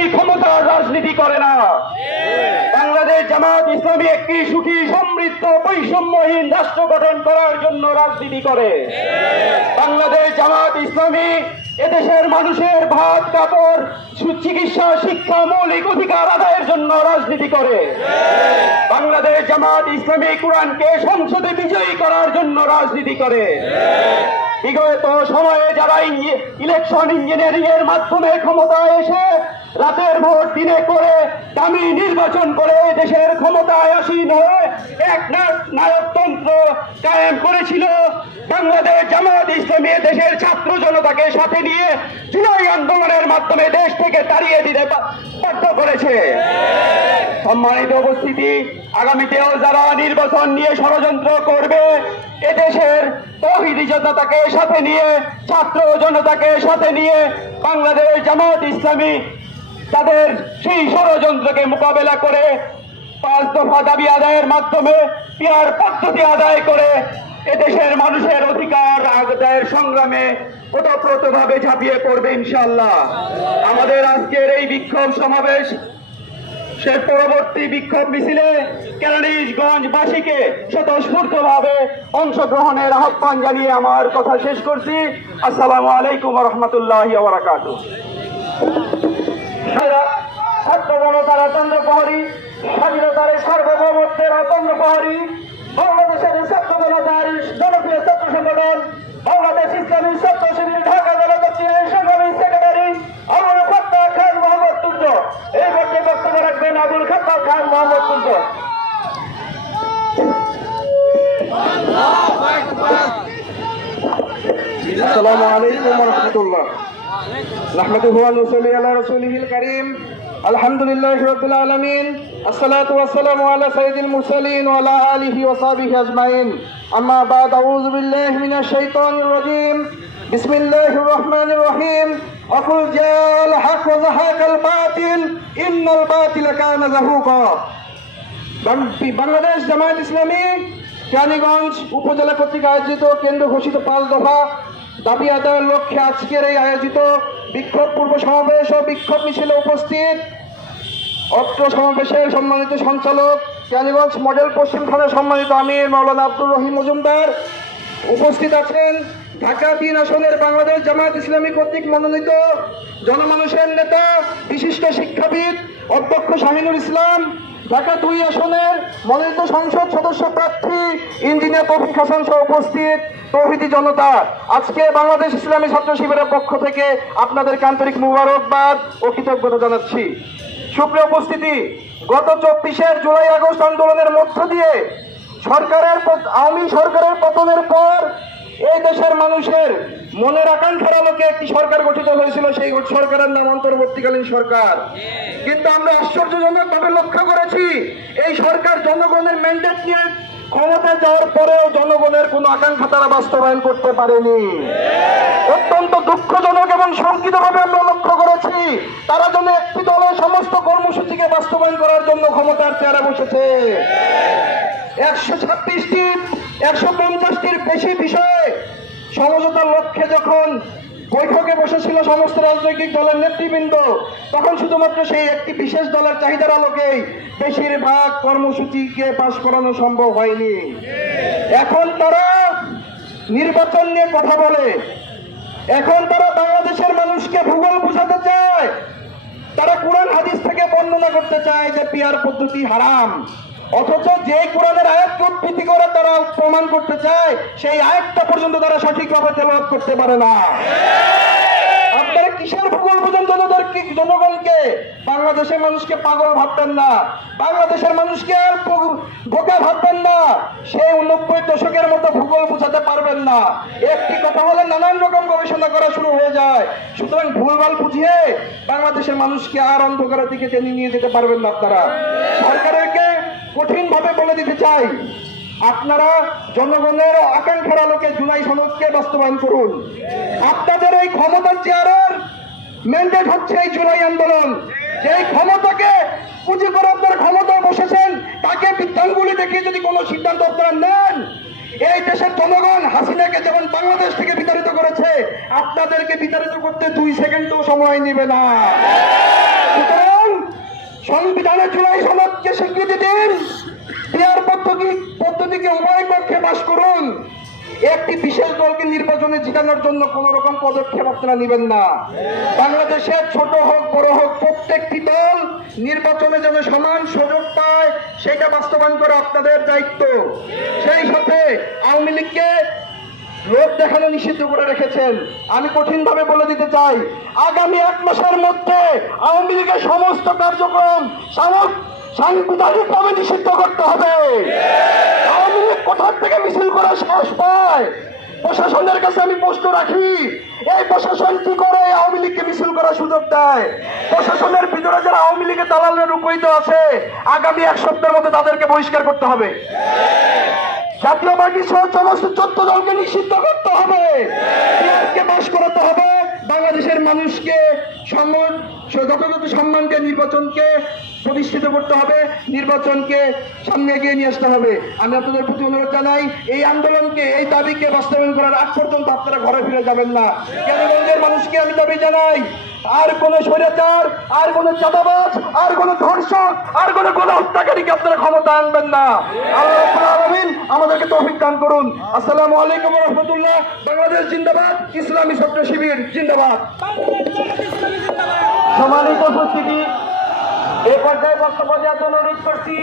ইসলামী ক্ষমতার রাজনীতি করে না। বাংলাদেশ জামাত ইসলামী একটি সুখী সমৃদ্ধ বৈষম্যহীন রাষ্ট্র গঠন করার জন্য রাজনীতি করে। বাংলাদেশ জামাত ইসলামী এদেশের মানুষের ভাত কাপড় চিকিৎসা শিক্ষা মৌলিক অধিকার আদায়ের জন্য রাজনীতি করে। বাংলাদেশ জামাত ইসলামী কোরআনকে সংসদে বিজয়ী করার জন্য রাজনীতি করে। বিগত সময়ে যারা ইলেকশন ইঞ্জিনিয়ারিং এর মাধ্যমে ক্ষমতায় এসে রাতের ভোট দিনে করে দামি নির্বাচন করে দেশের ক্ষমতায় আসীন হয়ে এক নায়কতন্ত্র কায়েম করেছিল। বাংলাদেশ জামাত ইসলামী দেশের ছাত্র জনতাকে সাথে নিয়ে জুলাই আন্দোলনের মাধ্যমে দেশ থেকে তাড়িয়ে দিতে বাধ্য করেছে। সম্মানিত উপস্থিতি আগামীতেও যারা নির্বাচন নিয়ে ষড়যন্ত্র করবে, এদেশের তহিদি জনতাকে সাথে নিয়ে, ছাত্র জনতাকে সাথে নিয়ে বাংলাদেশ জামাত ইসলামী তাদের সেই ষড়যন্ত্রকে মোকাবেলা করে পাঁচ দফা দাবি আদায়ের মাধ্যমে পিয়ার পদ্ধতি আদায় করে এদেশের মানুষের অধিকার আদায়ের সংগ্রামে ওতপ্রোতভাবে ঝাঁপিয়ে পড়বে ইনশাল্লাহ আমাদের আজকের এই বিক্ষোভ সমাবেশ, সে পরবর্তী বিক্ষোভ মিছিলে কেরানীগঞ্জবাসীকে স্বতঃস্ফূর্ত ভাবে অংশগ্রহণের আহ্বান জানিয়ে আমার কথা শেষ করছি। আসসালামু আলাইকুম রহমতুল্লাহ বারাকাত ছাত্র জনতার চন্দ্র প্রহরী স্বাধীনতার সার্বভৌমত্বের অতন্দ্র প্রহরী বাংলাদেশের ছাত্র জনতার জনপ্রিয় ছাত্র সংগঠন বাংলাদেশ ইসলামী ছাত্র শিবির ঢাকা জেলা দক্ষিণের সংগ্রামী সেক্রেটারি আবুল ফাত্তাহ খান মোহাম্মদ তুর্য এই পর্যায়ে বক্তব্য রাখবেন আবুল খাত্তাহ খান মোহাম্মদ তুর্য السلام عليكم ورحمة الله نحمده ونصلي على رسوله الكريم الحمد لله رب العالمين الصلاة والسلام على سيد المرسلين وعلى آله وصحبه أجمعين أما بعد أعوذ بالله من الشيطان الرجيم بسم الله الرحمن الرحيم وقل جاء الحق وزهق الباطل إن الباطل كان زهوقا বাং- বাংলাদেশ জামায়াত ইসলামী কেরানীগঞ্জ উপজেলা কর্তৃক আয়োজিত কেন্দ্র ঘোষিত পাঁচ দফা দাবি আদায়ের লক্ষ্যে আজকের এই আয়োজিত বিক্ষোভ পূর্ব সমাবেশ ও বিক্ষোভ মিছিলে উপস্থিত অত্র সমাবেশের সম্মানিত সঞ্চালক কেরানীগঞ্জ মডেল পশ্চিম থানার সম্মানিত আমির মাওলানা আব্দুর রহিম মজুমদার উপস্থিত আছেন ঢাকা তিন আসনের বাংলাদেশ জামায়াত ইসলামী কর্তৃক মনোনীত জনমানুষের নেতা, বিশিষ্ট শিক্ষাবিদ, অধ্যক্ষ শাহিনুল ইসলাম ঢাকা দুই আসনের মনোনীত সংসদ সদস্য প্রার্থী ইঞ্জিনিয়ার তৌফিক হাসান সহ উপস্থিত তৌহিদি জনতা। আজকে বাংলাদেশ ইসলামী ছাত্র শিবিরের পক্ষ থেকে আপনাদেরকে আন্তরিক মুবারকবাদ ও কৃতজ্ঞতা জানাচ্ছি। সুপ্রিয় উপস্থিতি, গত চব্বিশের জুলাই আগস্ট আন্দোলনের মধ্য দিয়ে সরকারের আওয়ামী সরকারের পতনের পর এই দেশের মানুষের মনের আকাঙ্ক্ষার আলোকে একটি সরকার গঠিত হয়েছিল, সেই সরকারের নাম অন্তর্বর্তীকালীন সরকার। কিন্তু আমরা আশ্চর্যজনক লক্ষ্য এই সরকার জনগণের ম্যান্ডেট নিয়ে ক্ষমতা যাওয়ার পরেও জনগণের কোনো আকাঙ্ক্ষা তারা বাস্তবায়ন করতে পারেনি। অত্যন্ত দুঃখজনক এবং শঙ্কিত ভাবে আমরা লক্ষ্য করেছি, তারা যেন একটি দলের সমস্ত কর্মসূচিকে বাস্তবায়ন করার জন্য ক্ষমতার চেয়ারে বসেছে। একশো ছাব্বিশটি, একশো পঞ্চাশটির বেশি বিষয়ে সমঝোতার লক্ষ্যে যখন বৈঠকে বসেছিল সমস্ত রাজনৈতিক দলের নেতৃবৃন্দ। তখন শুধুমাত্র সেই একটি বিশেষ দলের চাহিদার আলোকেই বেশিরভাগ কর্মসূচিকে পাশ করানো সম্ভব হয়নি। এখন তারা নির্বাচন নিয়ে কথা বলে। এখন তারা বাংলাদেশের মানুষকে ভূগোল বোঝাতে চায়। তারা কোরআন হাদিস থেকে বর্ণনা করতে চায় যে পিয়ার পদ্ধতি হারাম, অথচ যে কোরআনের আয়াতকে উৎপত্তি করে তারা প্রমাণ করতে চায়, সেই আয়াতটা পর্যন্ত তারা সঠিকভাবে তেলাওয়াত করতে পারে না। আপনারা কিসের ভূগোল জনগণকে? বাংলাদেশের মানুষকে পাগল না। বাংলাদেশের মানুষকে বোকা ভাববেন না। সেই দশকের মতো ভূগোল বোঝাতে পারবেন না। একটি কথা বলে নানান রকম গবেষণা করা শুরু হয়ে যায়। সুতরাং ভুলভাল বুঝিয়ে বাংলাদেশের মানুষকে আর অন্ধকারের দিকে টেনে নিয়ে যেতে পারবেন না আপনারা। সরকারকে কঠিন ভাবে বলে দিতে চাই, আপনারা জনগণের আকাঙ্ক্ষার আলোকে জুলাই সনদকে বাস্তবায়ন করুন। আপনাদের এই ক্ষমতার চেয়ারের ম্যান্ডেট হচ্ছে এই জুলাই আন্দোলন। যেই ক্ষমতাকে পুঁজি করে আপনারা ক্ষমতায় বসেছেন, তাকে বিদ্যাঙ্গুলি দেখিয়ে যদি কোনো সিদ্ধান্ত আপনারা নেন, এই দেশের জনগণ হাসিনাকে যেমন বাংলাদেশ থেকে বিতাড়িত করেছে, আপনাদেরকে বিতাড়িত করতে দুই সেকেন্ডও সময় নেবে না। তাহলে জুলাই সনদকে স্বীকৃতি দিন। দেওয়ার পদ্ধতি, পদ্ধতিকে উভয় পক্ষে পাশ করুন। একটি বিশেষ দলকে নির্বাচনে জিতানোর জন্য কোন রকম পদক্ষেপ আপনারা নেবেন না। বাংলাদেশের ছোট হোক, বড় হোক, প্রত্যেকটি দল নির্বাচনে যেন সমান সুযোগ পায়, সেটা বাস্তবায়ন করা আপনাদের দায়িত্ব। সেই সাথে আওয়ামী লীগকে লোক দেখানো নিষিদ্ধ করে রেখেছেন। আমি কঠিন ভাবে বলে দিতে চাই, আগামী এক মাসের মধ্যে আওয়ামী লীগের সমস্ত কার্যক্রম সামক সাংবিধানিক ভাবে নিষিদ্ধ করতে হবে। আওয়ামী লীগ কোথার থেকে মিছিল করার সাহস পায়? প্রশাসনের কাছে আমি প্রশ্ন রাখি, এই প্রশাসন কি করে আওয়ামী লীগকে মিছিল করার সুযোগ দেয়? প্রশাসনের ভিতরে যারা আওয়ামী লীগের দালালের উপহিত আছে, আগামী এক সপ্তাহের মধ্যে তাদেরকে বহিষ্কার করতে হবে। জাতীয় পার্টি সহ সমস্ত চোদ্দ দলকে নিষিদ্ধ করতে হবে। বিহারকে পাশ করাতে হবে। বাংলাদেশের মানুষকে সম্মান, যথাযথ সম্মান দিয়ে নির্বাচনকে প্রতিষ্ঠিত করতে হবে। নির্বাচনকে সামনে এগিয়ে নিয়ে আসতে হবে। আমি আপনাদের প্রতি অনুরোধ জানাই, এই আন্দোলনকে, এই দাবিকে বাস্তবায়ন করার আগ পর্যন্ত আপনারা ঘরে ফিরে যাবেন না। কেরানীগঞ্জের মানুষকে আমি দাবি জানাই আর কোন স্বৈরাচার, আর কোন চাঁদাবাজ, আর কোন ধর্ষক আর কোন কোন হত্যাকারীকে আপনারা ক্ষমতা আনবেন না। আল্লাহ আলামিন আমাদেরকে তৌফিক দান করুন। আসসালামু আলাইকুম রাহমাতুল্লাহ। বাংলাদেশ জিন্দাবাদ, ইসলামী ছাত্র শিবির জিন্দাবাদ। সম্মানিত উপস্থিতি এই পর্যায়ে বক্তব্য দেওয়ার জন্য অনুরোধ করছি।